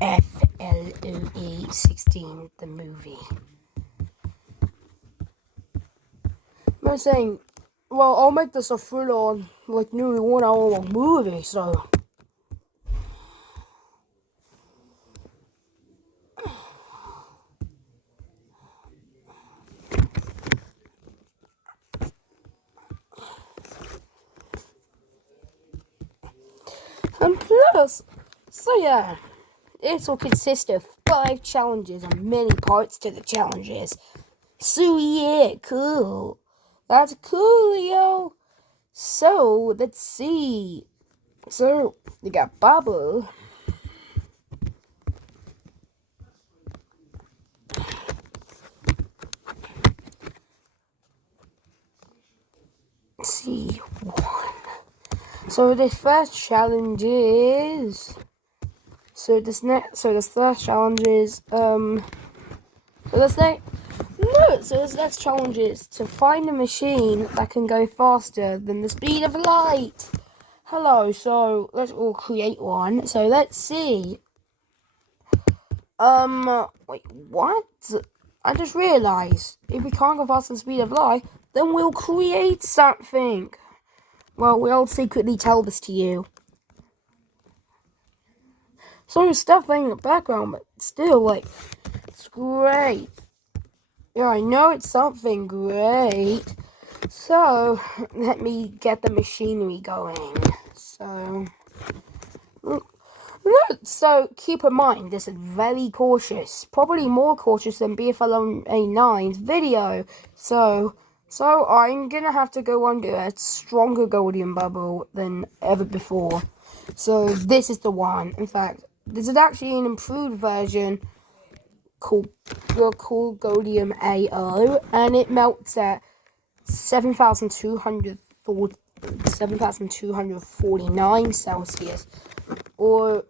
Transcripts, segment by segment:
Bfloa 16, the movie. I'm saying, well, I'll make this a full-on, like, nearly 1 hour long movie, so. And plus, so yeah, this will consist of 5 challenges and many parts to the challenges. So yeah, cool. That's cool, yo. So, let's see. So, we got Bubble. Let's see, 1. So this first challenge is. So this first challenge is this next challenge is to find a machine that can go faster than the speed of light. Hello, so let's all create one. So let's see. Wait, what? I just realized if we can't go faster than the speed of light, then we'll create something. Well, we'll secretly tell this to you. Some stuff playing in the background, but still, like, it's great. Yeah, I know it's something great. So, let me get the machinery going. So keep in mind, this is very cautious. Probably more cautious than Bfloa 9's video. So I'm gonna have to go under a stronger golden bubble than ever before. So this is the one. In fact, this is actually an improved version called Goldium AO, and it melts at 7,249 Celsius, or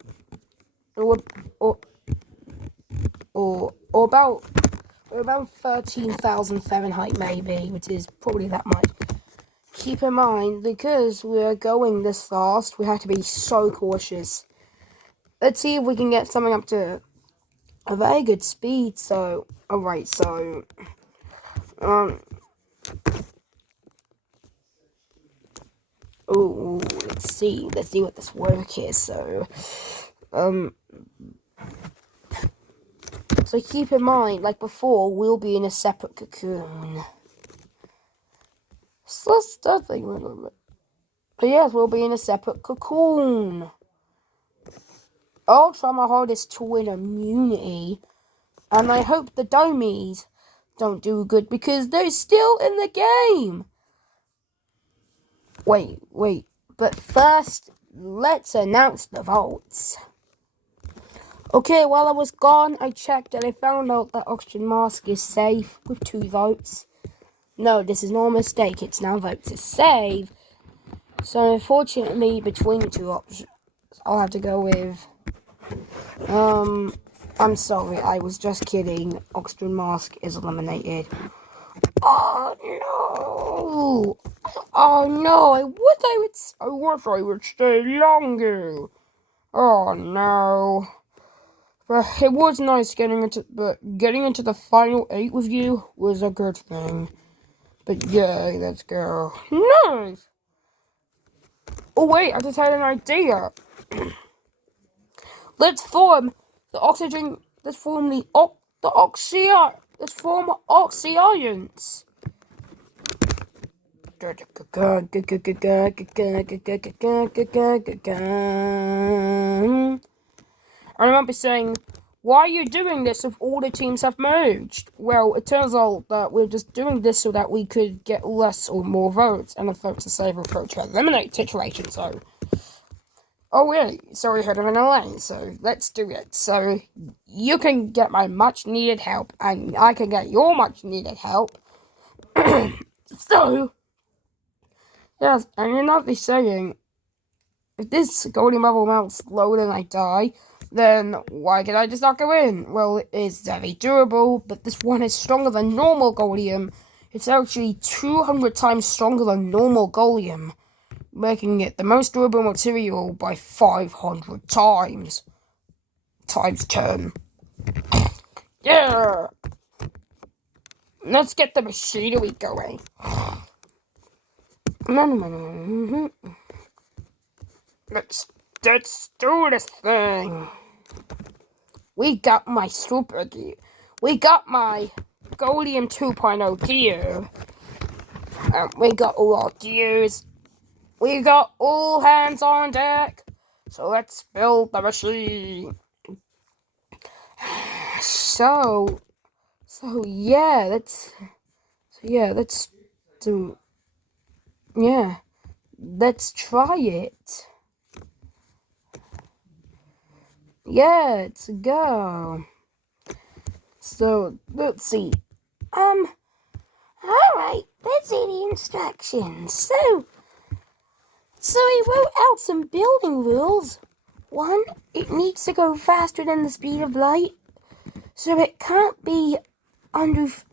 about 13,000 Fahrenheit maybe, which is probably that much. Keep in mind, because we're going this fast, we have to be so cautious. Let's see if we can get something up to a very good speed. So, alright, so, let's see what this work is. So keep in mind, like before, we'll be in a separate cocoon. So let's start thinking a little bit. But yes, we'll be in a separate cocoon. I'll try my hardest to win immunity, and I hope the Domies don't do good because they're still in the game. Wait, but first, let's announce the votes. Okay, while I was gone, I checked and I found out that Oxygen Mask is safe with 2 votes. No, this is not a mistake, it's now vote to save. So unfortunately, between the 2 options, I'll have to go with, I'm sorry, I was just kidding. Oxygen Mask is eliminated. Oh no, I wish I would stay longer. Oh no. But it was nice getting into the final 8 with you was a good thing. But yay, let's go. Nice! Oh wait, I just had an idea. Let's form oxyions. I remember saying, why are you doing this if all the teams have merged? Well, it turns out that we're just doing this so that we could get less or more votes, and a vote to save approach to eliminate situation, so. Oh wait, so we heard of an alliance, so let's do it. So, you can get my much needed help, and I can get your much needed help. So, yes, and you're not saying, if this golden bubble melts slower than I die, then why can I just not go in? Well, it is very durable, but this one is stronger than normal Goldium. It's actually 200 times stronger than normal Goldium, making it the most durable material by 500 times. times 10. Yeah! Let's get the machinery going. Let's do this thing. We got my super gear. We got my Goldium 2.0 gear. We got all our gears. We got all hands on deck. So let's build the machine. So yeah, let's try it. Yeah, let's go. So let's see. Alright, let's see the instructions. So he wrote out some building rules. 1, it needs to go faster than the speed of light. So it can't be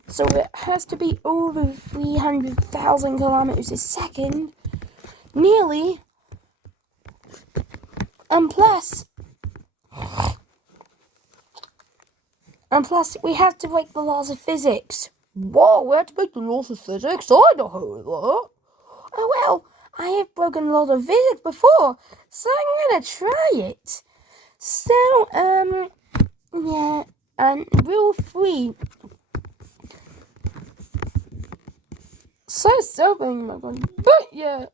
so it has to be over 300,000 kilometers a second. Nearly. And plus, we have to break the laws of physics. Whoa, we have to break the laws of physics? I don't know that. Oh well, I have broken the laws of physics before, so I'm gonna try it. So, yeah, and rule 3. So sobering, my God. But yeah.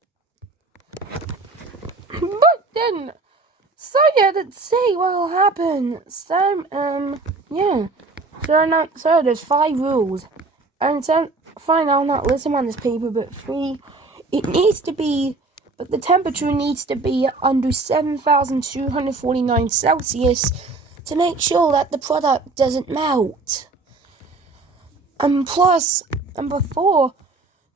But then, so yeah, let's see what'll happen. So, yeah. So there's 5 rules. And so, fine, I'll not list them on this paper, but 3, but the temperature needs to be under 7,249 Celsius to make sure that the product doesn't melt. And before,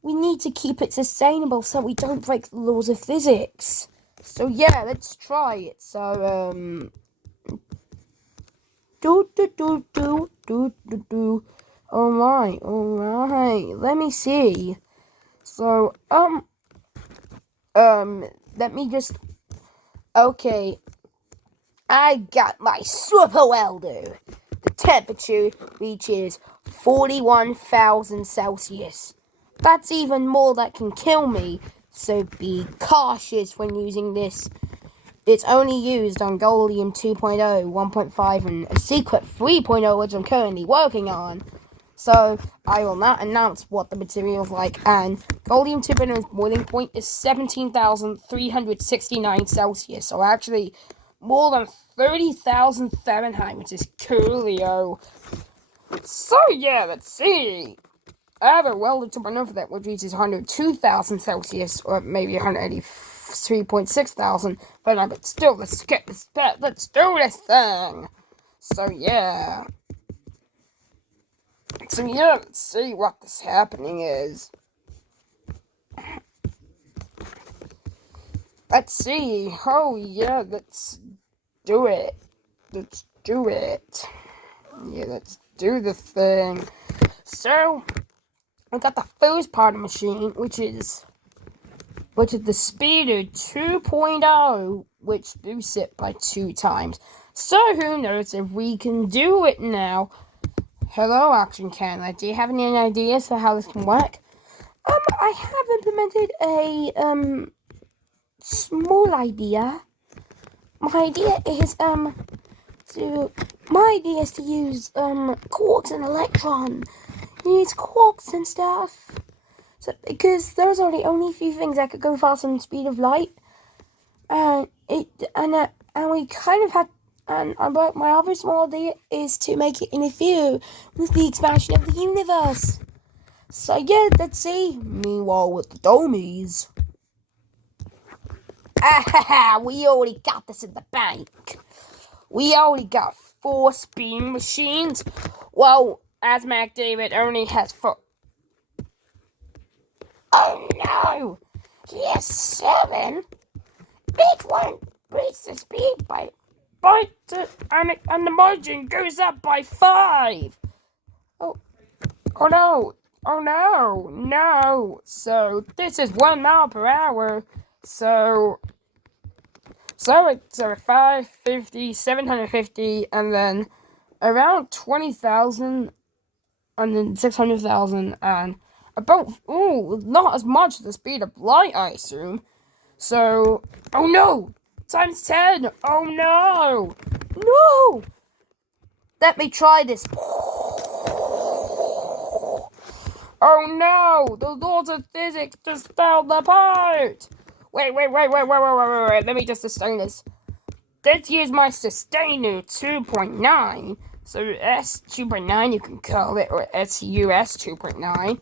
we need to keep it sustainable so we don't break the laws of physics. So yeah, let's try it. So, Alright, let me see. So, let me just, okay, I got my super welder. The temperature reaches 41,000 Celsius. That's even more that can kill me, so be cautious when using this. It's only used on Goldium 2.0, 1.5, and a secret 3.0, which I'm currently working on. So, I will not announce what the material is like, and Goldium 2.0's boiling point is 17,369 Celsius, so actually more than 30,000 Fahrenheit, which is coolio. So, yeah, let's see. I have a welder 2.0 for that, which reaches 102,000 Celsius, or maybe 183.6 thousand Fahrenheit, but still, let's do this thing. So, yeah. Let's see what this happening is. Let's see. Oh, yeah, let's do it. Let's do it. Yeah, let's do the thing. So, I got the first part of the machine, which is the speeder 2.0, which boosts it by 2 times. So, who knows if we can do it now? Hello, Action Canada. Do you have any ideas for how this can work? I have implemented a, small idea. My idea is to use, quarks and electron. Use quarks and stuff. So, because those are the only few things that could go faster than the speed of light. And we kind of had, my other small idea is to make it interfere with the expansion of the universe. So yeah, let's see. Meanwhile, with the dummies. We already got this in the bank. We already got 4 spin machines. Well, as Mac David only has 4. Oh no! He has 7. Each one breaks the speed and the margin goes up by 5. Oh no! Oh no! So this is 1 mile per hour. So So it's 550, 750, and then around 20,000, and then 600,000, and about, not as much the speed of light, I assume. So, oh no! Times 10! Oh no! No! Let me try this. Oh no! The laws of physics just fell apart! Wait. Let me just sustain this. Let's use my sustainer 2.9. So S 2.9 you can call it, or SUS 2.9.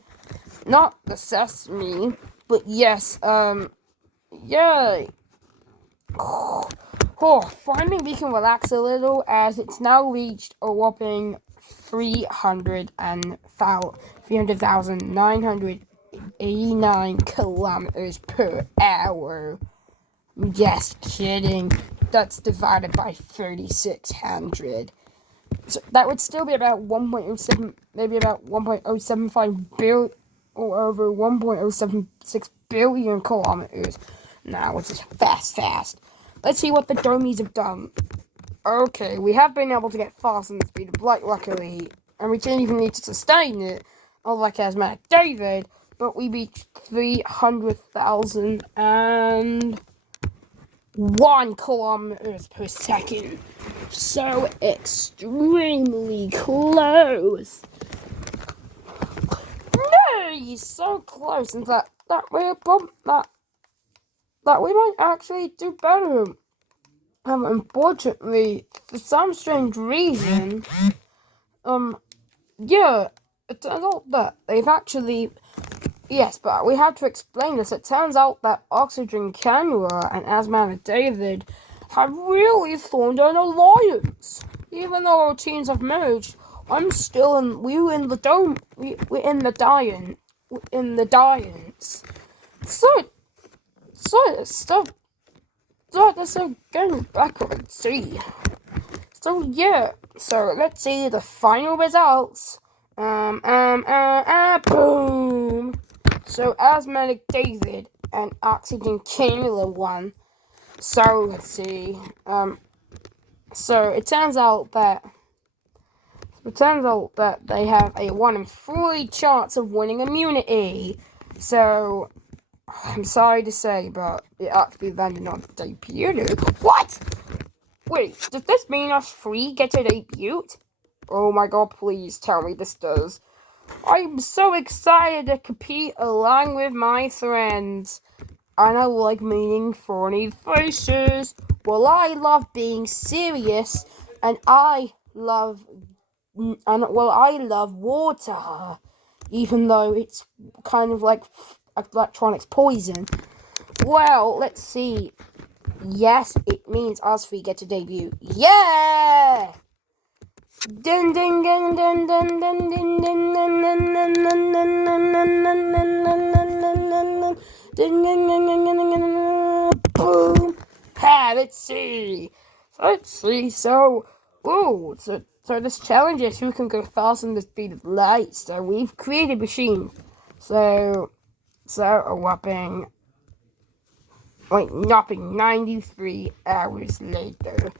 Not the sesame, but yes, yay. Oh, finally we can relax a little as it's now reached a whopping 300,989 kilometers per hour. Just kidding. That's divided by 3,600. So that would still be about 1.07, maybe about 1.075 billion, or over 1.076 billion kilometers now, which is fast. Let's see what the dummies have done. Okay, we have been able to get fast in the speed of light, luckily, and we didn't even need to sustain it, unlike Asthmatic David, but we reached 300,001 kilometers per second. So extremely close. No, so close, in fact, that we might actually do better. Unfortunately, for some strange reason, yeah, it turns out that they've actually, yes, but we have to explain this. It turns out that Oxygen Cannula and Asthmatic David have really formed an alliance. Even though our teams have merged, we're in the dome, we're in the Diance. So going back on see. So yeah, so let's see the final results. Boom. So Asthmatic David and Oxygen Cannula won. So let's see. So it turns out that they have a 1 in 3 chance of winning immunity. So I'm sorry to say, but it actually landed on the debut. What? Wait, does this mean us 3 get to debut? Oh my god, please tell me this does. I'm so excited to compete along with my friends. And I like meeting funny faces. Well, I love being serious, and I love water, even though it's kind of like electronics poison. Well, let's see. Yes, it means us 3 get to debut. Yeah! Ding ding ding ding ding ding ding ding ding ding ding. Boom! Let's see. So this challenge is who can go faster than the speed of light. So we've created a machine. So a whopping 93 hours later.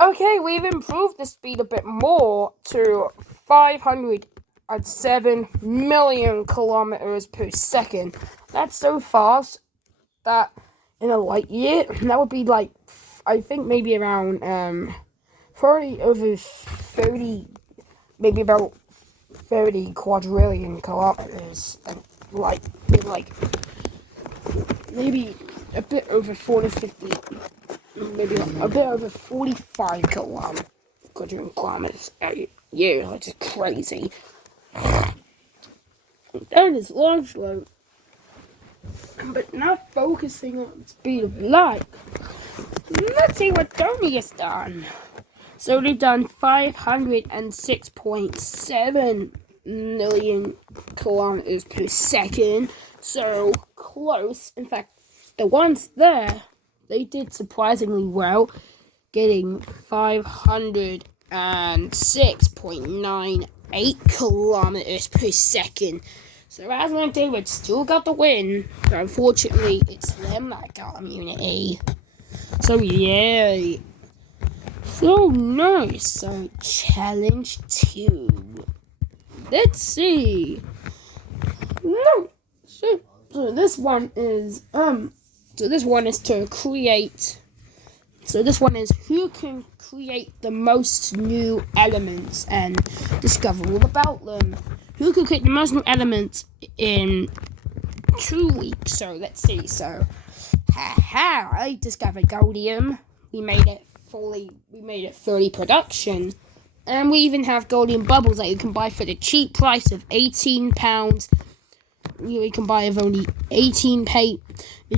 Okay, we've improved the speed a bit more to 507 million kilometers per second. That's so fast that in a light year, that would be like, I think maybe around 30, maybe about 30 quadrillion kilometers, and maybe a bit over 450, maybe a bit over 45 kilometers a year, which is crazy. That is large load. But not focusing on the speed of light. Let's see what Tony has done. So they've done 506.7 million kilometers per second. So close. In fact, the ones there, they did surprisingly well, getting 506.98 kilometers per second. So Aslan David still got the win, but unfortunately it's them that got immunity. So yeah. So nice. So challenge 2. Let's see. No. So this one is to create. So this one is who can create the most new elements and discover all about them. Who can create the most new elements in 2 weeks? So let's see. So, I discovered goldium. We made it fully production, and we even have goldium bubbles that you can buy for the cheap price of £18. You can buy of only 18 that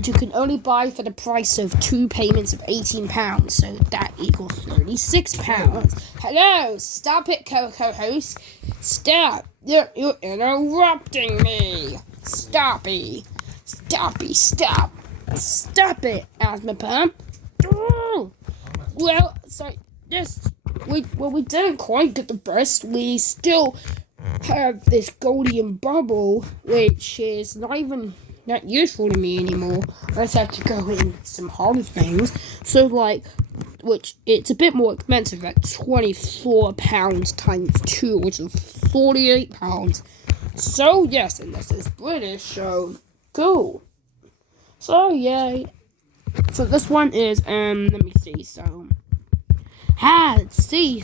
you can only buy for the price of 2 payments of £18. So that equals £36. Hello, stop it, co-host. Stop! You're interrupting me. Stop it! Stop it, asthma pump. Oh. Well, so we didn't quite get the best. We still have this goldium bubble, which is not useful to me anymore. I just have to go in some harder things. So which it's a bit more expensive at £24 times 2, which is £48. So yes, and this is British, so cool. So yeah. So this one is let me see. So let's see.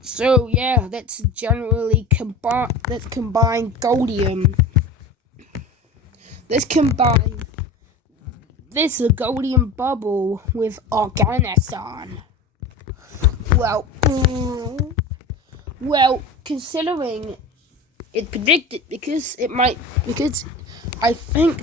So yeah, let's combine goldium. Let's combine this goldium bubble with organoson. Well, considering it predicted because I think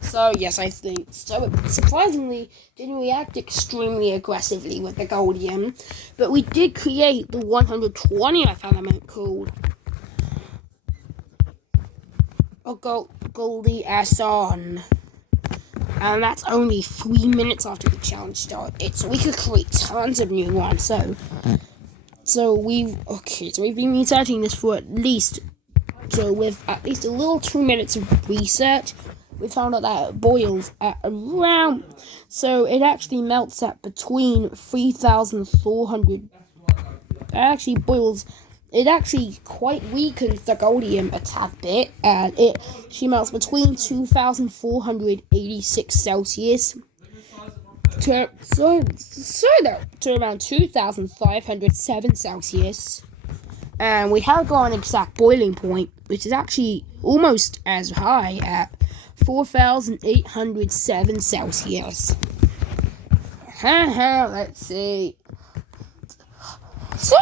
so yes, I think so. It surprisingly didn't react extremely aggressively with the goldium, but we did create the 120th element called Goldyason, and that's only 3 minutes after the challenge started. So we could create tons of new ones. So we've been researching this for with at least a little 2 minutes of research. We found out that it boils at around, so it actually melts at between 3,400. It actually quite weakens the goldium a tad bit, and she melts between 2,486 Celsius to around 2,507 Celsius. And we have got an exact boiling point, which is actually almost as high at 4,807 Celsius. Let's see. So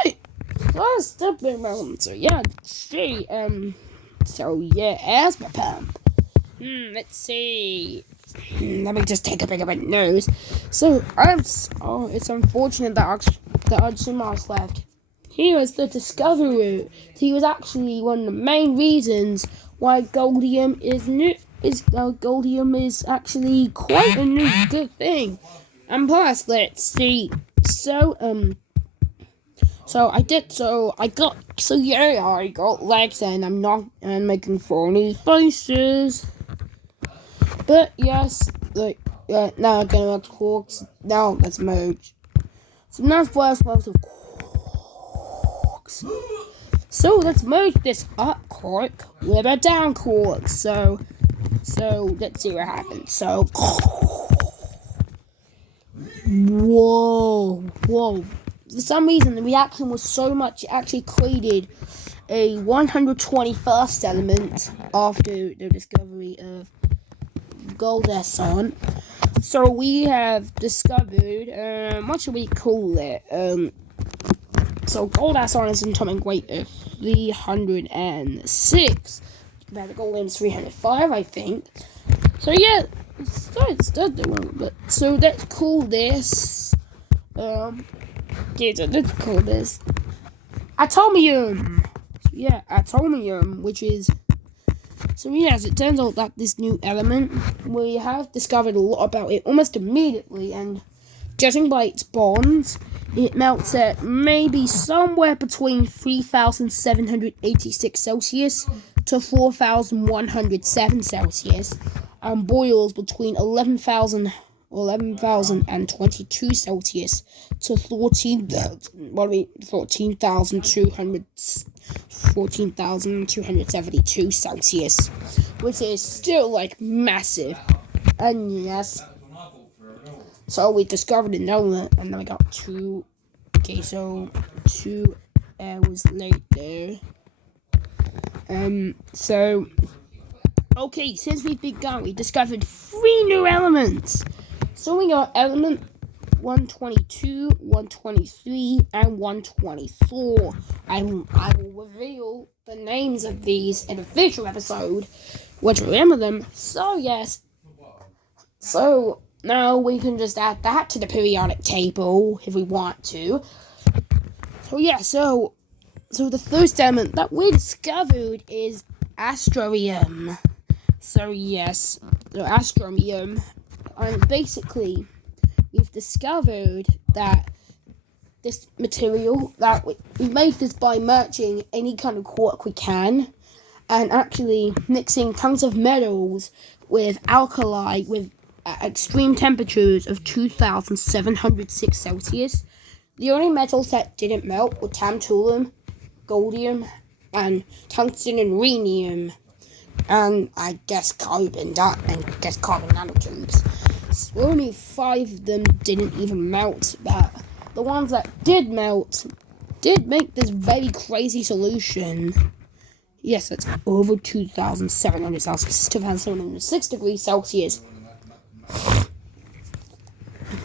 asthma pump. Let's see. Let me just take a bit of a nose. So it's unfortunate that Archimedes left. He was the discoverer. He was actually one of the main reasons why goldium is actually quite a new good thing. And plus, let's see. I got legs and I'm not making funny faces. But yes, now I'm gonna have quarks. Now let's merge. So now first level of quarks. So let's merge this up quark with a down quark. So let's see what happens. So whoa. For some reason, the reaction was so much it actually created a 121st element after the discovery of Goldyason. So we have discovered, what should we call it? So Goldyason is an atomic weight of 306, compared to goldium's 305, I think. So yeah, let's call this, let's call this atomium. Yeah, atomium, which is. So yes, it turns out that this new element, we have discovered a lot about it almost immediately, and judging by its bonds, it melts at maybe somewhere between 3,786 Celsius to 4,107 Celsius, and boils between 11,000 11,022 Celsius to 14,272 Celsius, which is still like massive. And yes, so we discovered an element, and then we got 2 hours later. Since we've begun, we discovered 3 new elements. So we got element 122, 123, and 124. I will reveal the names of these in a future episode, once we remember them. So yes. So now we can just add that to the periodic table if we want to. So yeah, so the first element that we discovered is astronium. So yes, the astronium, and basically we've discovered that this material, that we made this by merging any kind of quark we can, and actually mixing tons of metals with alkali with extreme temperatures of 2,706 Celsius. The only metals that didn't melt were tantalum, goldium, and tungsten and rhenium, and I guess carbon nanotubes. So only 5 of them didn't even melt, but the ones that did melt did make this very crazy solution. Yes, that's over 2,700 Celsius, 2,706 degrees Celsius.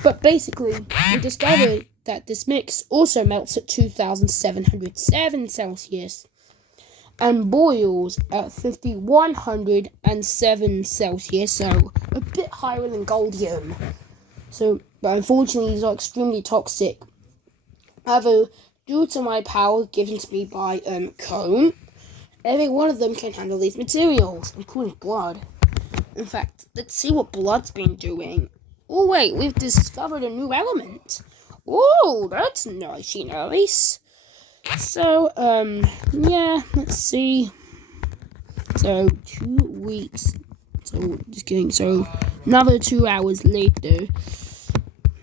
But basically, we discovered that this mix also melts at 2,707 Celsius and boils at 5,107 Celsius, so a bit higher than goldium. But unfortunately, these are extremely toxic. However, due to my power given to me by Cone, every one of them can handle these materials, including blood. In fact, let's see what blood's been doing. Oh wait, we've discovered a new element. Oh, that's nice. So, yeah, let's see. So, 2 weeks. So, just kidding. So, another 2 hours later.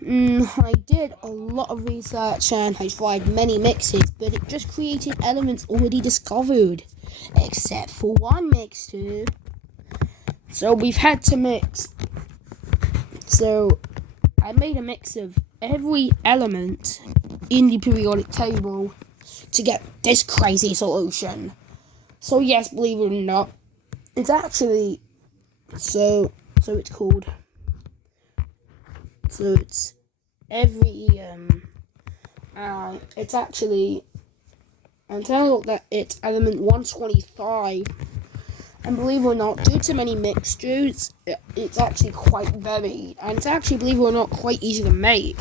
I did a lot of research and I tried many mixes, but it just created elements already discovered. Except for one mixture. So, we've had to mix. So, I made a mix of every element in the periodic table to get this crazy solution. So yes, believe it or not, it's actually so it's called it's every it's actually, I'm telling you that it's element 125. And believe it or not, due to many mixtures, it's actually quite varied. And it's actually, believe it or not, quite easy to make.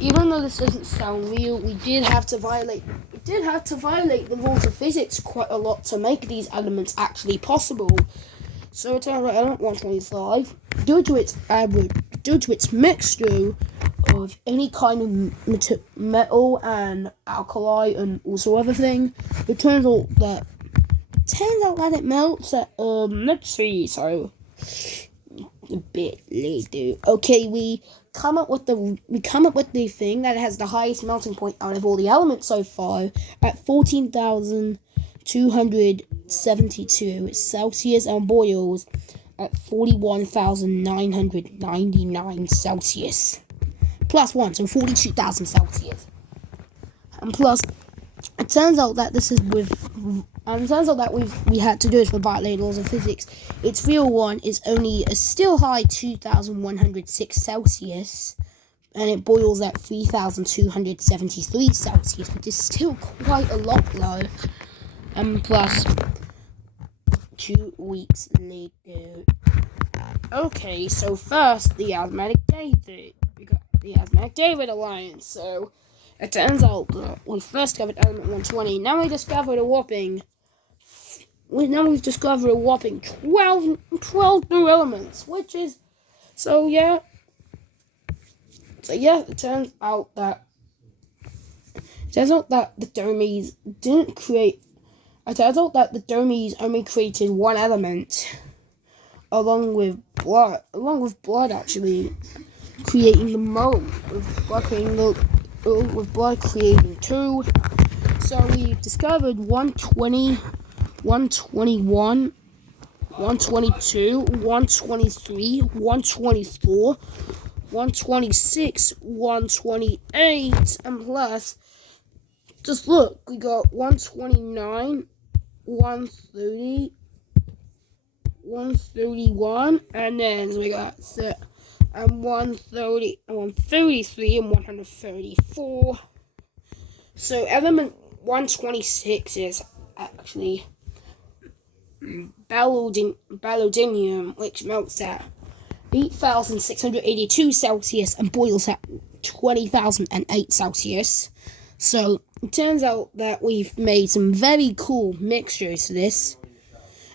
Even though this doesn't sound real, we did have to violate the rules of physics quite a lot to make these elements actually possible. So it turns out element 125, due to its mixture of any kind of metal and alkali and also other thing, it turns out that it melts at, let's see, so, a bit later. Okay, we come up with the thing that has the highest melting point out of all the elements so far at 14,272 Celsius and boils at 41,999 Celsius. Plus 1, so 42,000 Celsius. And plus, it turns out that we had to do it for violating laws of physics. Its real one is only a still high 2,106 Celsius, and it boils at 3,273 Celsius, which is still quite a lot low. And plus, 2 weeks later. Okay, so first, the Asthmatic David. We got the Asthmatic David Alliance, so it turns out that we first discovered element 120. Now we've discovered a whopping 12 new elements, which is, so yeah, it turns out that the Domies only created one element, along with blood actually creating the mold, with blood creating 2. So we discovered 120, 121, 122, 123, 124, 126, 128, and plus, just look, we got 129, 130, 131, and then we got 130, 133, and 134. So element 126 is actually ballodinium, which melts at 8,682 Celsius and boils at 20,008 Celsius. So it turns out that we've made some very cool mixtures for this.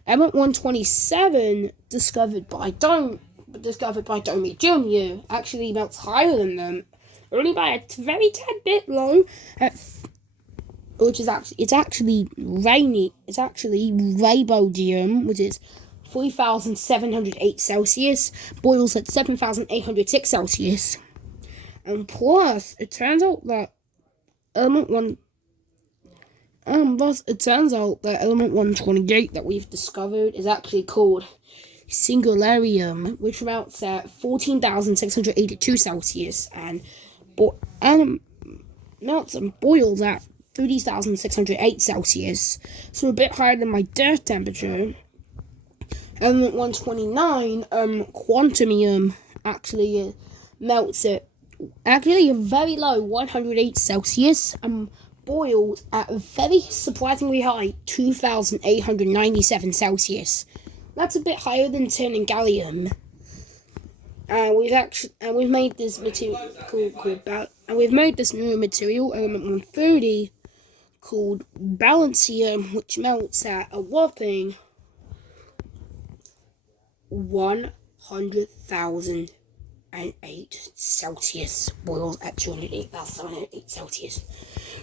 Element 127, discovered by Domi Jr., actually melts higher than them, only by a very tad bit low, which is actually ribodium, which is 3,708 Celsius, boils at 7,806 Celsius. And plus, it turns out that element 128 that we've discovered is actually called Singularium, which melts at 14,682 Celsius and melts and boils at 30,608 Celsius, so a bit higher than my death temperature. Element 129, quantumium, actually melts at a very low 108 Celsius and boils at a very surprisingly high 2,897 Celsius. That's a bit higher than tin and gallium. We've made this material we've made this new material, element 130, called balancium, which melts at a whopping 100,008 Celsius, boils at 208,708 Celsius.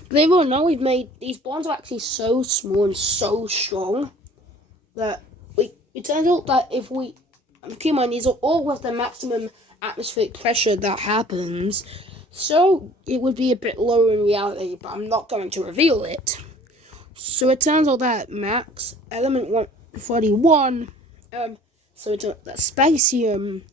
Believe it or not, we've made these bonds are actually so small and so strong that it turns out that if we keep in mind, these are all with the maximum atmospheric pressure that happens, so it would be a bit lower in reality, but I'm not going to reveal it. So it turns out that max element 141, so it that spacium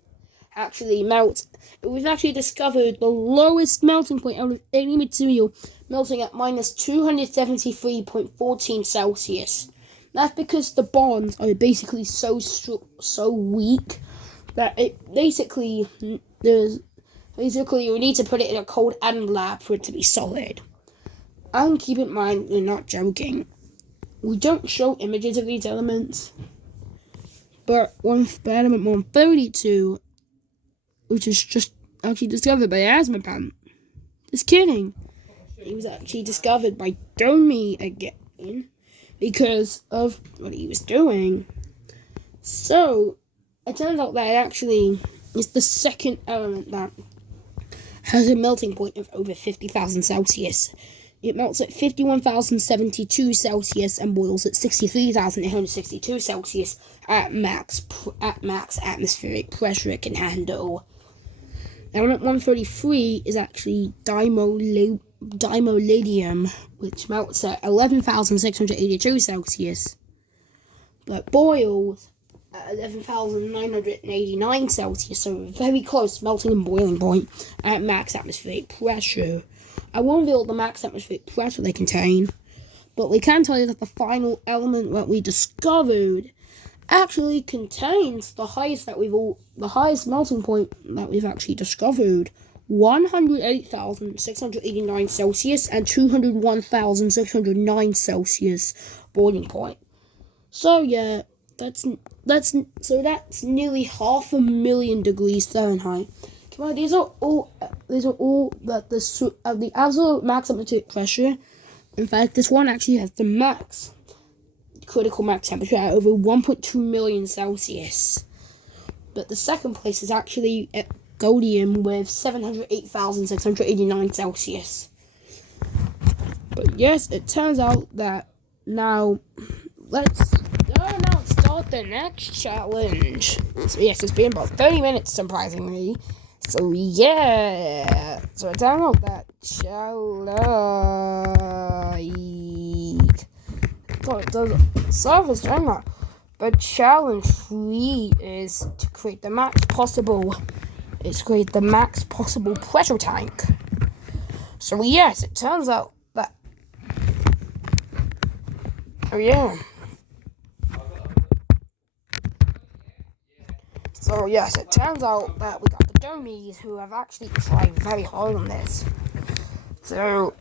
actually melts. We've actually discovered the lowest melting point out of any material, melting at minus 273.14 Celsius. That's because the bonds are basically so weak that it basically you need to put it in a cold atom lab for it to be solid. And keep in mind, we're not joking. We don't show images of these elements, but element 132, which is just actually discovered by Asmapan. Just kidding. It was actually discovered by Domi again, because of what he was doing. So, it turns out that it actually is the second element that has a melting point of over 50,000 Celsius. It melts at 51,072 Celsius and boils at 63,862 Celsius at max atmospheric pressure it can handle. Element 133 is actually dimoladium, which melts at 11,682 Celsius, but boils at 11,989 Celsius, so very close melting and boiling point at max atmospheric pressure. I won't reveal the max atmospheric pressure they contain, but we can tell you that the final element that we discovered actually contains the highest melting point that we've actually discovered. 108,689 Celsius and 201,609 Celsius boiling point. So yeah, that's nearly 500,000 degrees Fahrenheit. Come on, these are all that the absolute max atmospheric pressure. In fact, this one actually has the max critical max temperature at over 1.2 million Celsius. But the second place is actually at Godium with 708,689 Celsius. But yes, it turns out that now it's dark. start the next challenge. So yes, it's been about 30 minutes, surprisingly. So yeah, so download that challenge. So it does service timer. But challenge 3 is to create the max possible. It's create the max possible pressure tank. So yes, it turns out that. Oh yeah. So yes, it turns out that we got the dummies who have actually tried very hard on this. So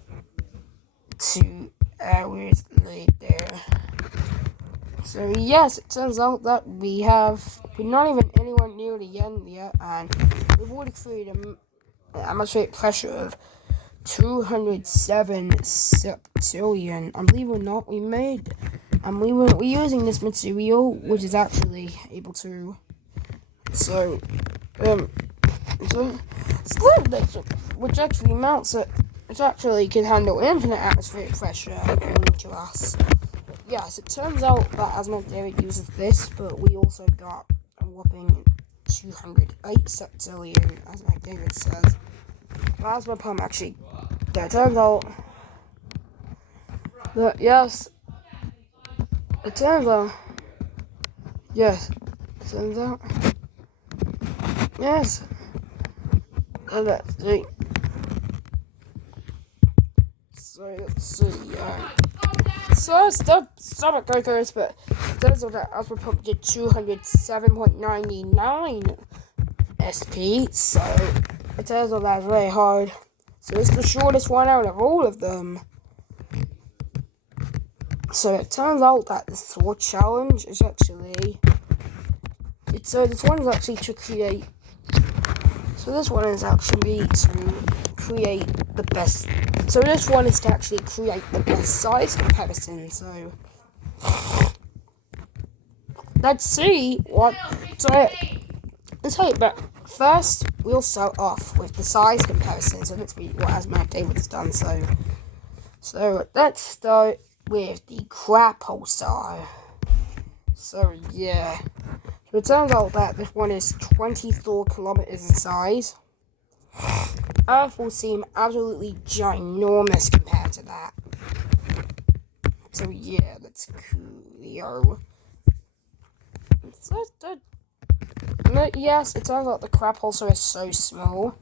2 hours later. So yes, it turns out that we're not even anywhere near the end yet, and we've already created an atmospheric pressure of 207 septillion. And believe it or not, we're using this material, which is actually able to. Which actually mounts it, which actually can handle infinite atmospheric pressure according to us. Yes, it turns out that Asmec David uses this, but we also got a whopping 208 septillion, as Asmec David says. Plasma pump actually. It turns out that yes, it turns out yes, let's see. So let's see. So stop it, Gokers, but it turns out that Asmec pump did 207.99 SP. So it turns out that's very hard. So it's the shortest one out of all of them. So it turns out that the sword challenge is actually. This one is actually to create. So this one is actually to create the best. So this one is to actually create the best size comparison. So let's see what. Let's see. But first, we'll start off with the size comparison. So let's read what Asmec David has done. So let's start with the crab pulsar. So yeah. So it turns out that this one is 24 kilometers in size. Earth will seem absolutely ginormous compared to that. So yeah, that's cool. But yes, it turns out the crab pulsar is so small.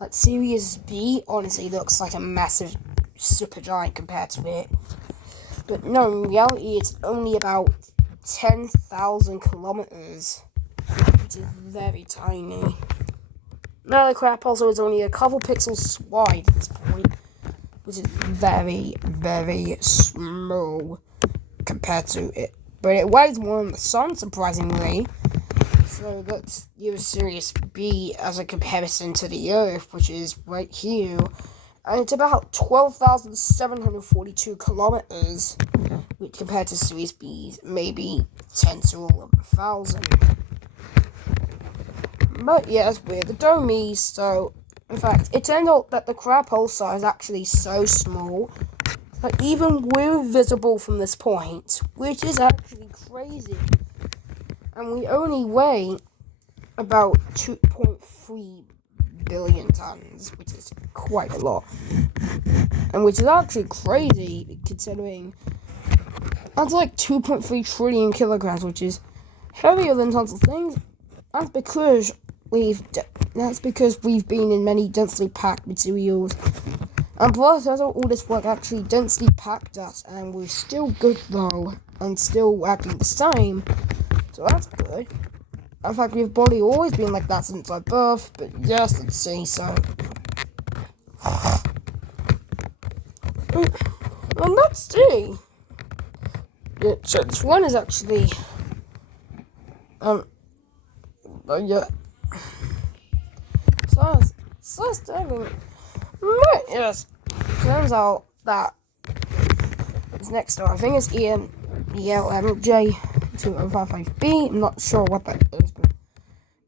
Like Sirius B honestly looks like a massive supergiant compared to it. But no, in reality it's only about 10,000 kilometers, which is very tiny. Now the crab pulsar is only a couple pixels wide at this point, which is very, very small compared to it. But it weighs more than the sun, surprisingly. So let's use Sirius B as a comparison to the Earth, which is right here. And it's about 12,742 kilometers, which compared to Sirius B's maybe 10 to 11,000. But yes, we're the Domies, so in fact, it turned out that the crab pulsar is actually so small that even we're visible from this point, which is actually crazy. And we only weigh about 2.3 billion tons, which is quite a lot. And which is actually crazy, considering that's like 2.3 trillion kilograms, which is heavier than tons of things. That's because we've been in many densely packed materials. And plus, as all this work actually densely packed us, and we're still good though, and still acting the same. So that's good. In fact, we've probably always been like that since our birth, but yes, let's see, so. And let's see. Yeah, so this one is actually, yeah. So staggering. But yes, turns out that this next door, I think it's ELMJ2055B. I'm not sure what that is, but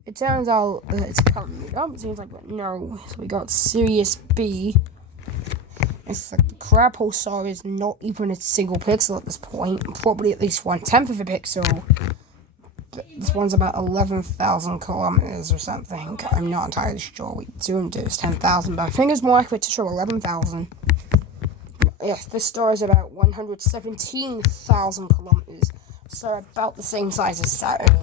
it turns out that it's coming up. It seems like, but no. So we got Sirius B. It's like the crab pulsar is not even a single pixel at this point. Probably at least 1/10 of a pixel. This one's about 11,000 kilometers or something. I'm not entirely sure. We zoomed it as 10,000, but I think it's more accurate to show 11,000. Yes, this star is about 117,000 kilometers, so about the same size as Saturn.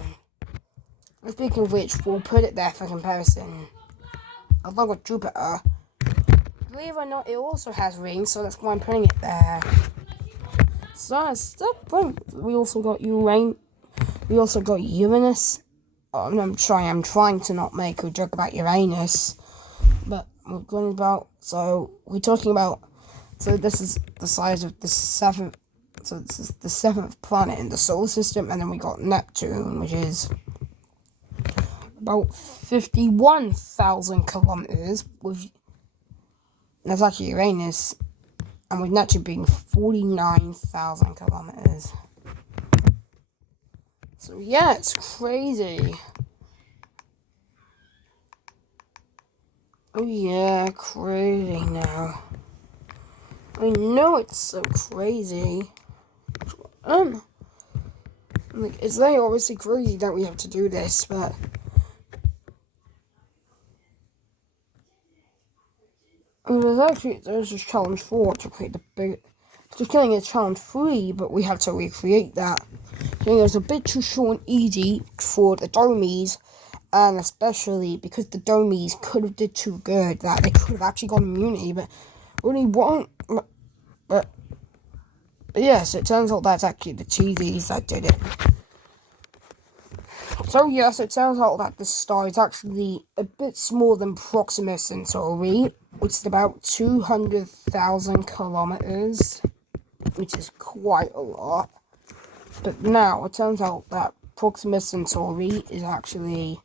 Speaking of which, we'll put it there for comparison. Along with Jupiter, believe it or not, it also has rings, so that's why I'm putting it there. So that's the point. We also got Uranus. I'm trying to not make a joke about Uranus, but we're talking about. So this is the size of the seventh. So this is the seventh planet in the solar system, and then we got Neptune, which is about 51,000 kilometers. That's actually Uranus, and with Neptune being 49,000 kilometers. So yeah, it's crazy. Oh yeah, crazy now. I know it's so crazy. It's like obviously crazy that we have to do this, but there's this challenge 4 to create the big. Just killing is challenge 3, but we have to recreate that. I think it was a bit too short and easy for the Domies, and especially because the Domies could have did too good that they could have actually got immunity, but only one. But yes, it turns out that's actually the cheesies that did it. So yes, it turns out that the star is actually a bit smaller than Proxima Centauri, which is about 200,000 kilometers, which is quite a lot. But now, it turns out that Proxima Centauri is actually,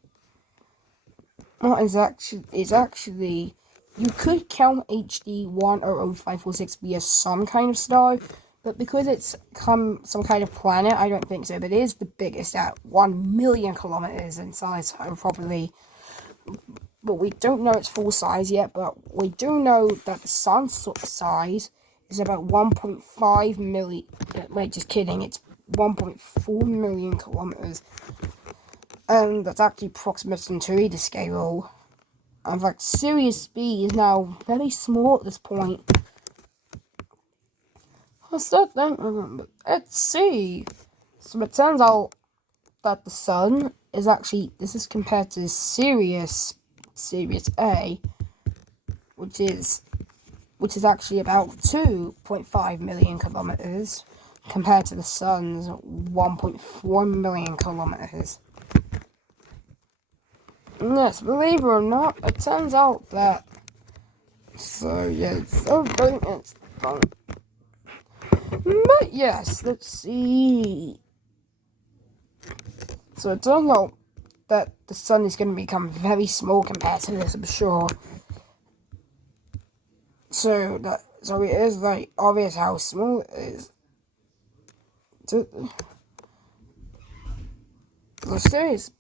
you could count HD 100546B as some kind of star, but because it's some kind of planet, I don't think so. But it is the biggest at 1 million kilometers in size, probably. But we don't know its full size yet, but we do know that the sun's size is about 1.5 million. Wait, just kidding. It's 1.4 million kilometers. And that's actually Proxima Centauri to scale. In fact, Sirius B is now very small at this point. What's that thing? Let's see. So it turns out that the sun is actually, this is compared to Sirius A, which is actually about 2.5 million kilometers compared to the sun's 1.4 million kilometers. Yes, believe it or not, it turns out that. So yeah, it's so big, it's fun. But yes, let's see. So it turns out that the sun is going to become very small compared to this, I'm sure. So it is like obvious how small it is. So serious.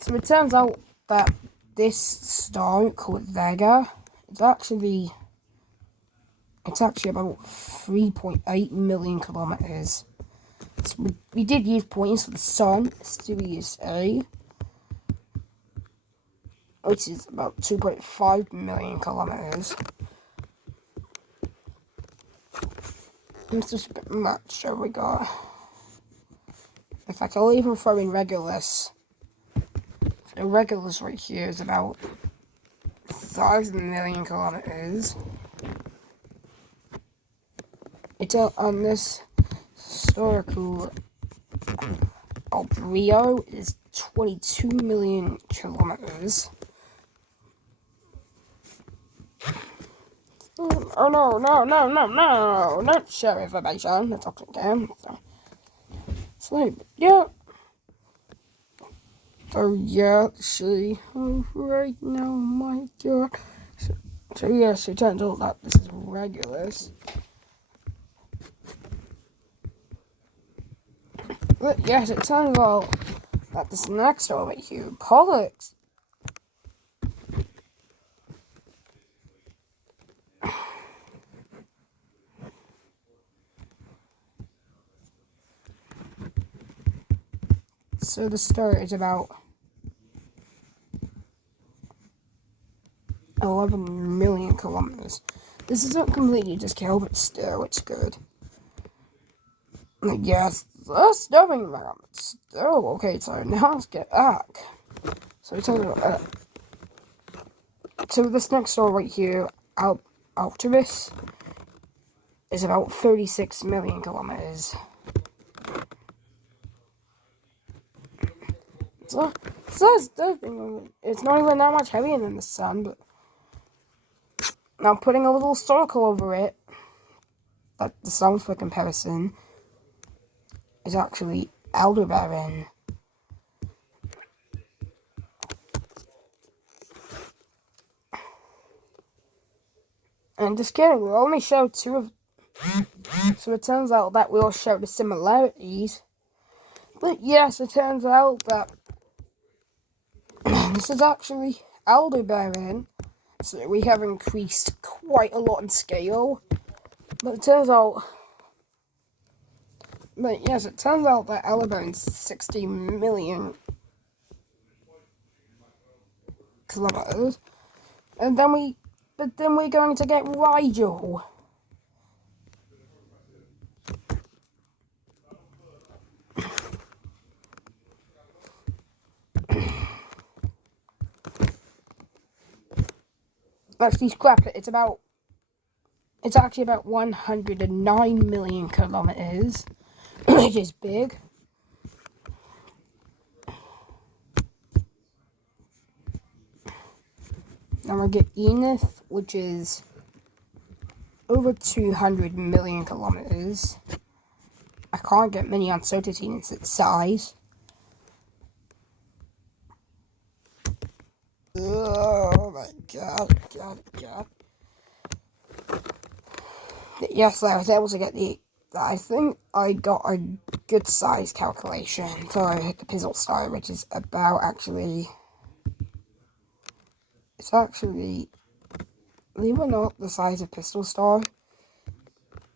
So it turns out that this star called Vega, it's actually about 3.8 million kilometers. So we did use points for the sun, Sirius A, which is about 2.5 million kilometers. It's just a bit much, so we got. In fact, I'll even throw in Regulus. So Regulus right here is about 5 million kilometers. It's on this historical Albrio is 22 million kilometers. Oh no, not share information, that's option game. So yeah. So yeah, let's see. Right now, my god. So yes, it turns out that this is Regulus. But yes, it turns out that this next over here, Pollux. So the star is about 11 million kilometers. This isn't completely to scale, but still, it's good. Yes, that's stopping around. Still, okay, so now let's get back. So this next star right here, Alturas, is about 36 million kilometers. So it's not even that much heavier than the sun, but now putting a little circle over it, like the sun for comparison, is actually Aldebaran. And just kidding, we only showed 2 of... So it turns out that we all showed the similarities. But yes, it turns out that this is actually Aldebaran. So we have increased quite a lot in scale. But it turns out... But yes, it turns out that Aldebaran's 60 million kilometers. And then we're going to get Rigel. Actually, scrap it. It's actually about 109 million kilometers, which is big. Then we get Enith, which is over 200 million kilometers. I can't get many uncertainty in its size. Oh my god. Yes, I was able to get I think I got a good size calculation for the Pizzle Star, which is about it's actually, believe it or not, the size of Pistol Star.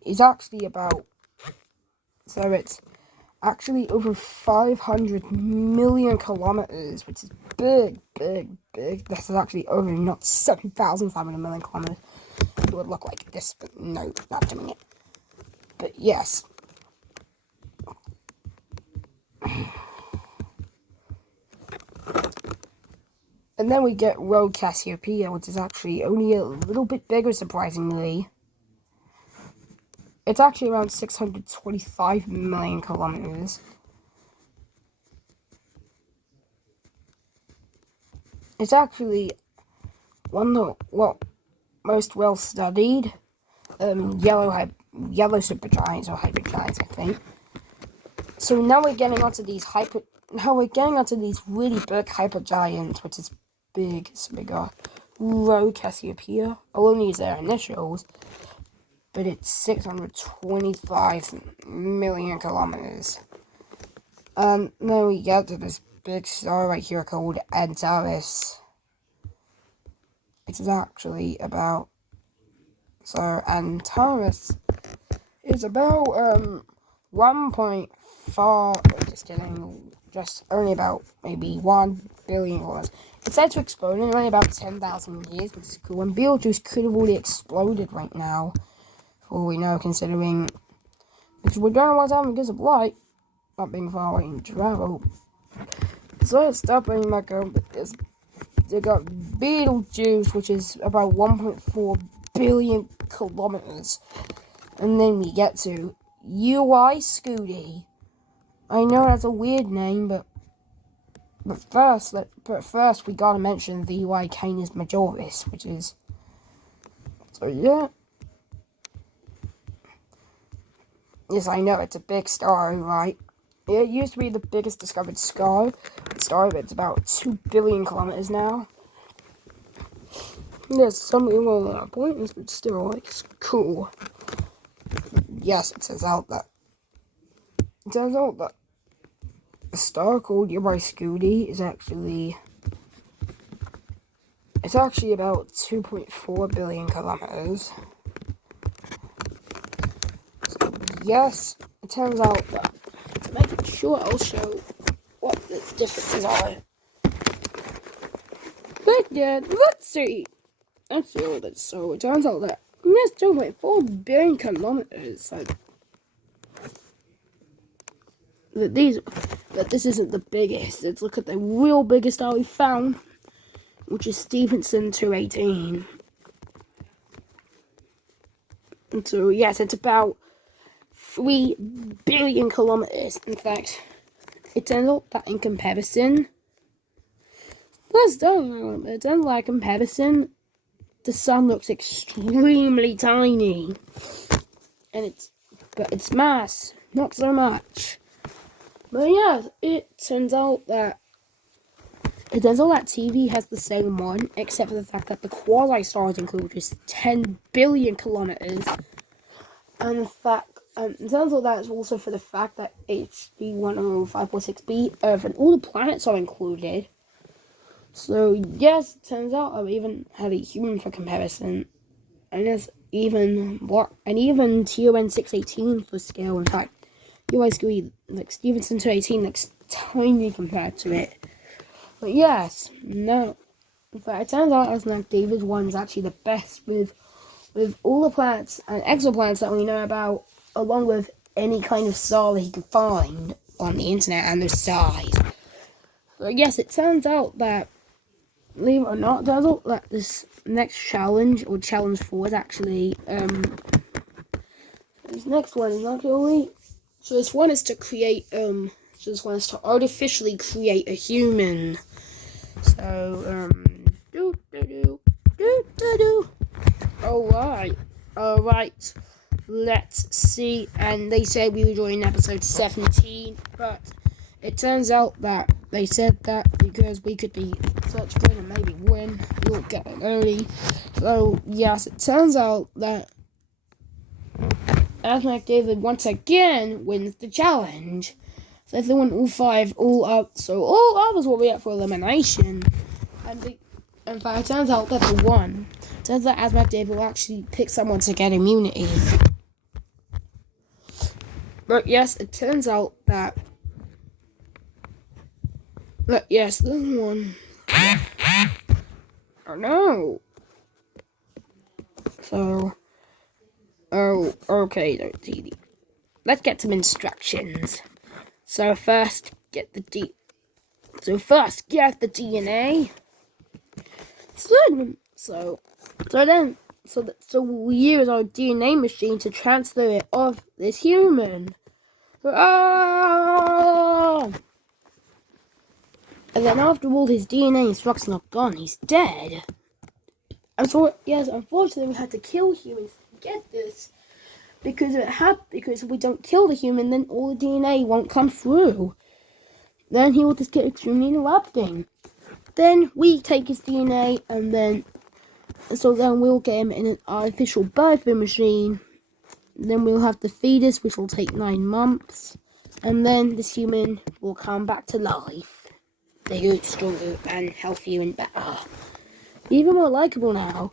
It's actually about, so it's actually over 500 million kilometers, which is big. This is actually over not 7,500 million kilometers. It would look like this, but no, not doing it. But yes. And then we get Rogue Cassiopeia, which is actually only a little bit bigger, surprisingly. It's actually around 625 million kilometers. It's actually one of the most well-studied yellow supergiants or hypergiants, I think. So now we're getting onto these really big hypergiants, which is big. So we got Rogue Cassiopeia. I'll only use their initials, but it's 625 million kilometers. Then we get to this big star right here called Antares. It is actually about... So Antares is about 1.4... Just kidding. Just only about maybe 1 billion dollars. It's said to explode in only about 10,000 years, which is cool. And Beetlejuice could have already exploded right now, for all we know, considering... Because we don't know what's happening because of light not being far away in travel. So let's stop being like they got Beetlejuice, which is about 1.4 billion kilometers. And then we get to UI Scooty. I know that's a weird name, but first we gotta mention the UI Canis Majoris, which is... So yeah. Yes, I know, it's a big star, right? It used to be the biggest discovered star, but it's about 2 billion kilometers now. There's something wrong with pointless, but still, like, it's cool. Yes, it turns out that a star called Nearby Scooty is actually... It's actually about 2.4 billion kilometers. So, yes, it turns out that... To make it short, I'll show what the differences are. But yeah, let's see. Let's see all this. So it turns out that there's 2.4 billion kilometers. So that this isn't the biggest. Let's look at the real biggest star we found, which is Stephenson 218. And so yes, it's about 3 billion kilometers. In fact, it turns out that in comparison, the sun looks extremely tiny, but its mass not so much. But yeah, it turns out that TV has the same one, except for the fact that the quasi-star is included is 10 billion kilometers, and it turns out that it's also for the fact that HD 105.6b Earth and all the planets are included. So yes, it turns out I've even had a human for comparison, and there's even TON 618 for scale. In fact, you guys agree, like Stephenson 218 looks tiny compared to it. But yes, no. In fact, it turns out Asnak David's one is actually the best with all the planets and exoplanets that we know about, along with any kind of star that he can find on the internet and their size. So yes, it turns out that, believe it or not, that this next challenge, or challenge 4, is actually this next one is not really. So this one is to create artificially create a human. So Alright. Let's see. And they said we were doing episode 17, but it turns out that they said that because we could be such good and maybe win, we'll get it early. So yes, it turns out that Asmac David once again wins the challenge. So if they win all 5, all others will be up for elimination. And in fact, it turns out that the one. Turns out Asmac David will actually pick someone to get immunity. But yes, it turns out that. But yes, this one. Oh no. So. Oh, okay, TV. Let's get some instructions. So first, get the DNA. So we use our DNA machine to transfer it off this human. And then after all his DNA instructions are gone, he's dead. And so yes, unfortunately we had to kill humans to get this. Because if we don't kill the human, then all the DNA won't come through. Then he will just get extremely interrupting. Then we take his DNA and then we'll get him in an artificial birthing machine. Then we'll have the fetus, which will take 9 months. And then this human will come back to life. Bigger, stronger, and healthier and better. Even more likable now.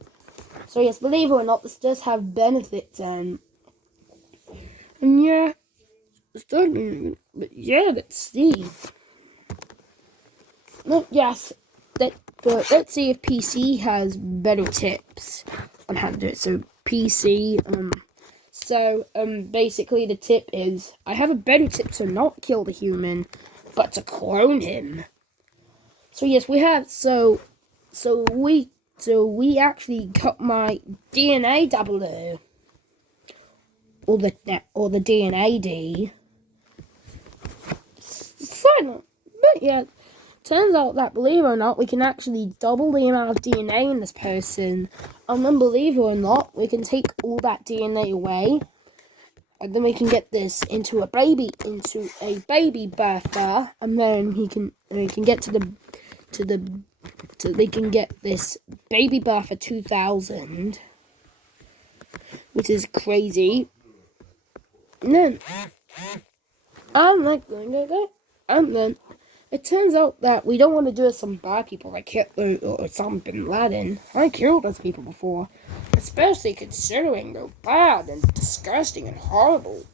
So yes, believe it or not, this does have benefits and yeah, let's see. Yes, but let's see if PC has better tips on how to do it. So PC, basically the tip is, I have a better tip to not kill the human, but to clone him. So yes, we have, so we actually got my DNA double or the DNA D. But yeah, turns out that, believe it or not, we can actually double the amount of DNA in this person. And then, believe it or not, we can take all that DNA away, and then we can get this into a baby birther, and then we can get we can get this baby birther 2000, which is crazy. And then, and then it turns out that we don't want to do it some bad people like Hitler or some Bin Laden. I killed those people before, especially considering they're bad and disgusting and horrible.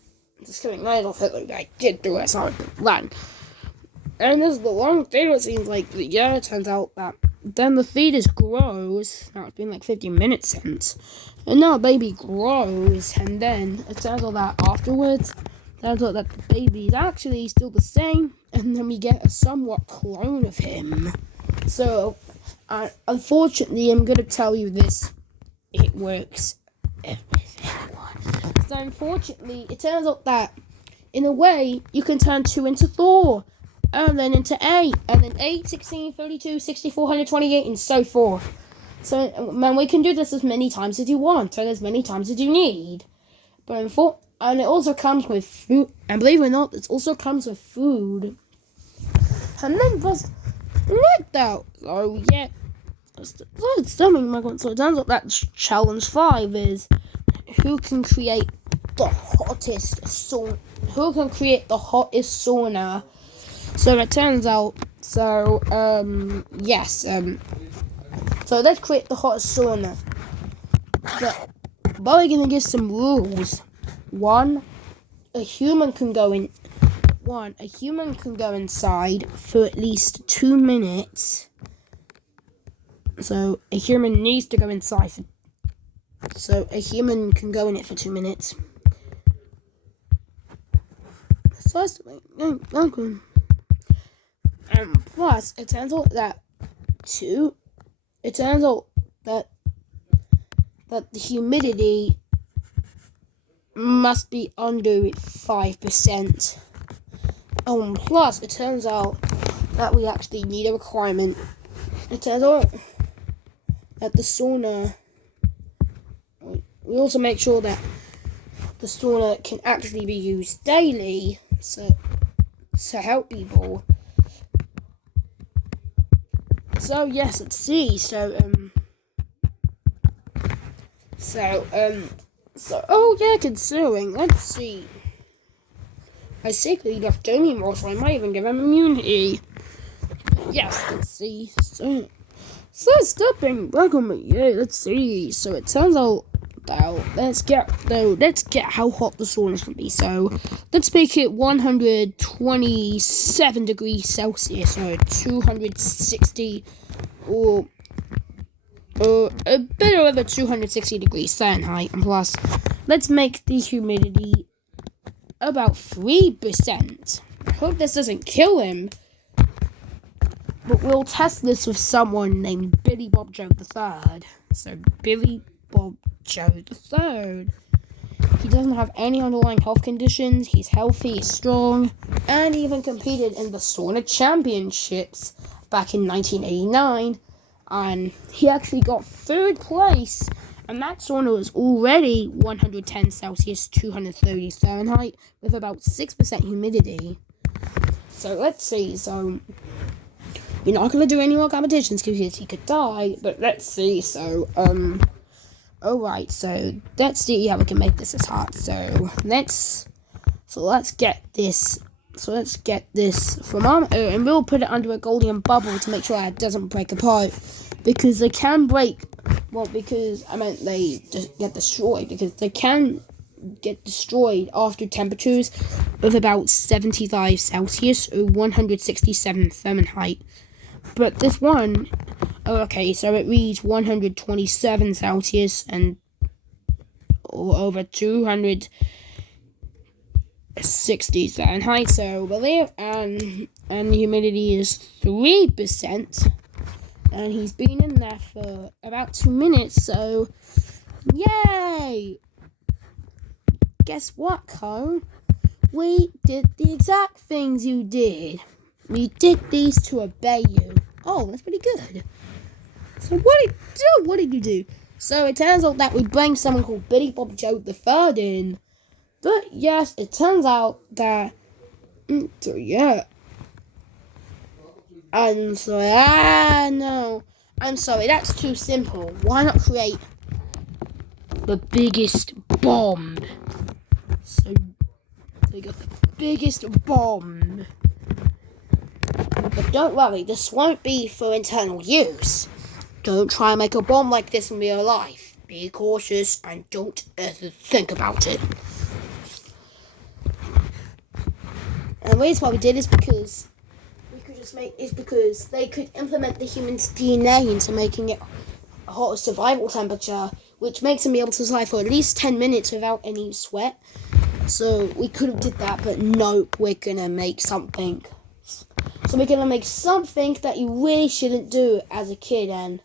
Just kidding, not Adolf Hitler. I did do it, sorry, Bin Laden. And this is the long thing, it seems like. But yeah, it turns out that then the fetus grows. Now it's been like 15 minutes since. And now a baby grows. And then it turns out that afterwards, it turns out that the baby is actually still the same. And then we get a somewhat clone of him. So, unfortunately, I'm going to tell you this. It works with everyone. So, unfortunately, it turns out that in a way, you can turn 2 into 4. And then into 8, and then 8, 16, 32, 64, 128, and so forth. So, man, we can do this as many times as you want, and as many times as you need. And it also comes with food, and believe it or not, it also comes with food. And then plus, like that. So, yeah. So it turns out that challenge 5 is who can create the hottest sauna. Who can create the hottest sauna? So it turns out, yes, so let's create the hottest sauna. But we're gonna give some rules. A human can go inside for at least 2 minutes. So a human needs to go inside so a human can go in it for 2 minutes. And plus, it turns out that the humidity must be under 5%. Plus, it turns out that we actually need a requirement. It turns out that the sauna, we also make sure that the sauna can actually be used daily, to help people. So yes, let's see. Considering, let's see. I secretly left Domi more, so I might even give him immunity. Yes, let's see. So stepping back on me, yeah, let's see. So it turns out let's get how hot the sauna can be. So let's make it 127 degrees Celsius, or 260, or a bit over 260 degrees Fahrenheit. And plus, let's make the humidity about 3%. I hope this doesn't kill him. But we'll test this with someone named Billy Bob Joe III. So, Billy Bob Joe III. He doesn't have any underlying health conditions. He's healthy, he's strong, and he even competed in the Sauna Championships back in 1989. And he actually got 3rd place. And that sauna was already 110 Celsius, 230 Fahrenheit, with about 6% humidity. So, let's see. So, we're not going to do any more competitions because he could die, but let's see. So, alright, so let's see how we can make this as hot. So let's get this from and we'll put it under a golden bubble to make sure it doesn't break apart, because they can break. Well, because I meant they just get destroyed, because they can get destroyed after temperatures of about 75 Celsius or 167 Fahrenheit. But this one, so it reads 127 Celsius and over 260 Fahrenheit. So believe, and the humidity is 3%, and he's been in there for about 2 minutes. So, yay! Guess what, Cone? We did the exact things you did. We did these to obey you. Oh, that's pretty good. So what did you do? So it turns out that we bring someone called Billy Bob Joe III in. But yes, it turns out that I'm sorry, that's too simple. Why not create the biggest bomb? So they got the biggest bomb. But don't worry, this won't be for internal use. Don't try and make a bomb like this in real life. Be cautious and don't ever think about it. And the reason why we did is because is because they could implement the human's DNA into making it a hotter survival temperature, which makes them be able to survive for at least 10 minutes without any sweat. So we could have did that, but nope, we're gonna make something. So we're gonna make something that you really shouldn't do as a kid, and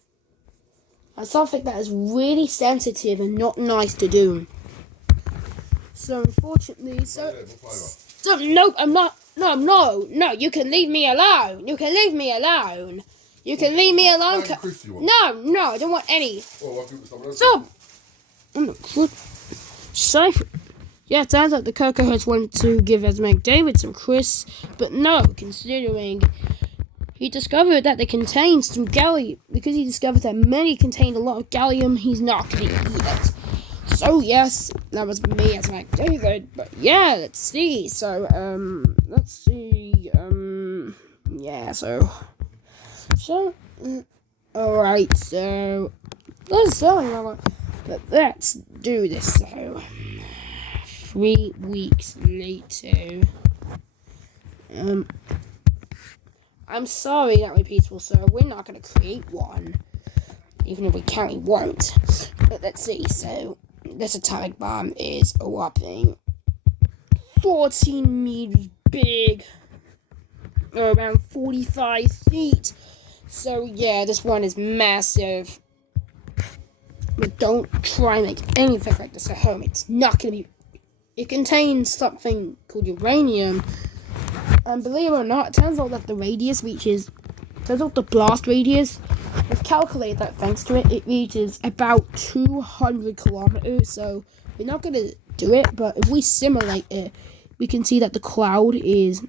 something that is really sensitive and not nice to do. So unfortunately, nope, I'm not. No, you can leave me alone. You can leave me alone. You can leave me alone. No, I don't want any. Stop. So, yeah, it turns out the Cocoa Heads wanted to give us McDavid some Chris, but no, considering he discovered that they contained some gallium, because he discovered that many contained a lot of gallium, he's not going to eat it. So, yes, that was me as McDavid, but yeah, let's see. So, yeah, alright, so, let's do this, so, 3 weeks later, I'm sorry that we're peaceful, so we're not going to create one, even if we can, we won't, but let's see, so, this atomic bomb is a whopping 14 meters big, or around 45 feet. So yeah, this one is massive. But don't try and make anything like this at home. It's not going to be... It contains something called uranium. And believe it or not, it turns out that the radius reaches... Turns out the blast radius, we've calculated that thanks to it, it reaches about 200 kilometers. So we're not going to do it, but if we simulate it, we can see that the cloud is...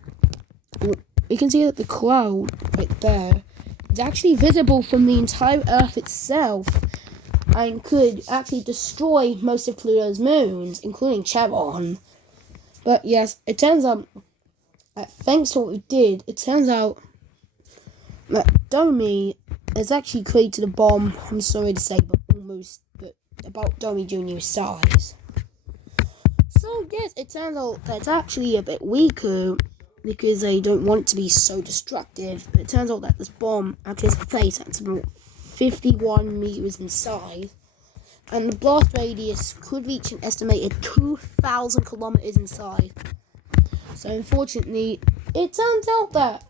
We can see that the cloud right there is actually visible from the entire Earth itself, and could actually destroy most of Pluto's moons, including Charon. But yes, it turns out that thanks to what we did, it turns out that Domi has actually created a bomb, I'm sorry to say, but about Domi Jr.'s size. So yes, it turns out that it's actually a bit weaker, because they don't want it to be so destructive. But it turns out that this bomb actually has a face that's about 51 meters in size, and the blast radius could reach an estimated 2,000 kilometers in size. So unfortunately, it turns out that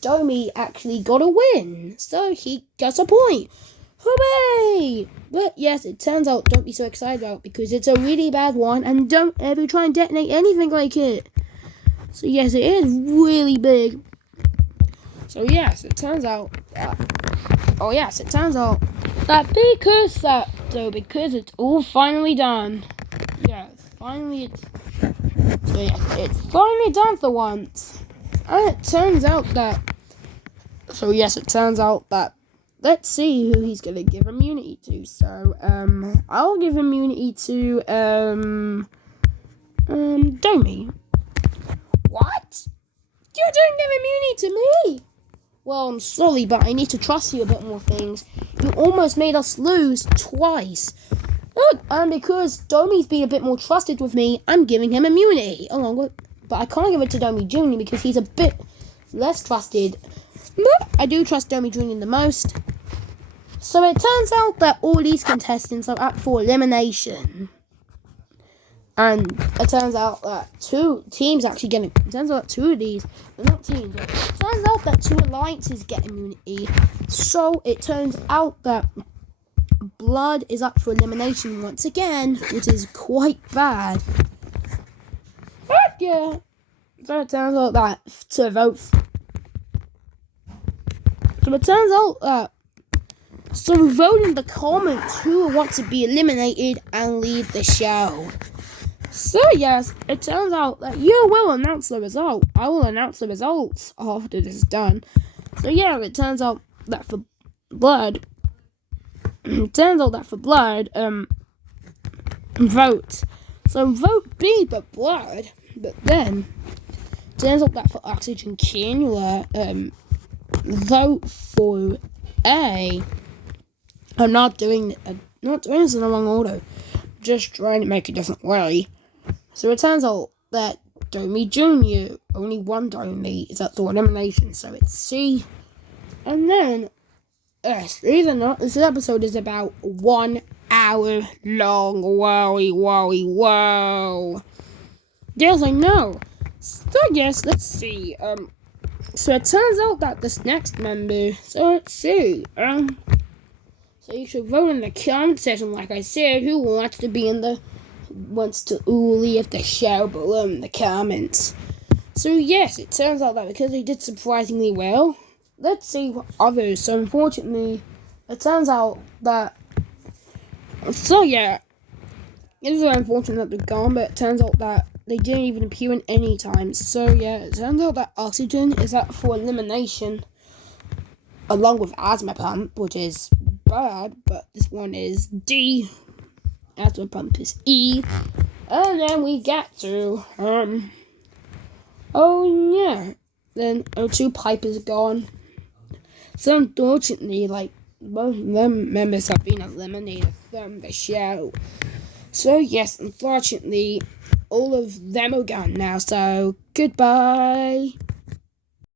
Domi actually got a win, so he gets a point. Hooray! But yes, it turns out, don't be so excited about it, because it's a really bad one, and don't ever try and detonate anything like it. So yes, it is really big. So yes, it turns out that... because it's all finally done. Yes, finally it's finally done for once. And it turns out that... So yes, it turns out that... Let's see who he's going to give immunity to. So, I'll give immunity to, Domi. What? You didn't give immunity to me! Well, I'm sorry, but I need to trust you a bit more things. You almost made us lose twice. And because Domi's been a bit more trusted with me, I'm giving him immunity. But I can't give it to Domi Jr. because he's a bit less trusted. But I do trust Domi Jr. the most. So it turns out that all these contestants are up for elimination. And it turns out that two teams actually get it. It turns out that two of these, they're not teams. It turns out that two alliances get immunity. So it turns out that Blood is up for elimination once again, which is quite bad. But yeah, so it turns out that to vote. So it turns out that. So vote in the comments who wants to be eliminated and leave the show. So yes, it turns out that you will announce the result. I will announce the results after this is done. So yeah, it turns out that for Blood, vote. So vote B but Blood, but then it turns out that for Oxygen Cannula, vote for A. I'm not doing this in the wrong order. Just trying to make a different way. So it turns out that Domi Jr. Only one Domi is up for elimination, so it's C. And then, yes, believe it or not, this episode is about 1 hour long. Whoa. Yes, I know. So yes, let's see. So it turns out that this next member. So let's see. So you should vote in the comment section, like I said, who wants to leave the show below in the comments. So yes, it turns out that because they did surprisingly well, let's see what others. So unfortunately, it turns out that. So yeah, it is very unfortunate that they're gone, but it turns out that they didn't even appear in any times. So yeah, it turns out that Oxygen is up for elimination, along with Asthma Pump, which is bad, but this one is D. Asthma Pump is E. And then we get to, then O2 Pipe is gone. So unfortunately, both of them members have been eliminated from the show. So yes, unfortunately, all of them are gone now, so goodbye.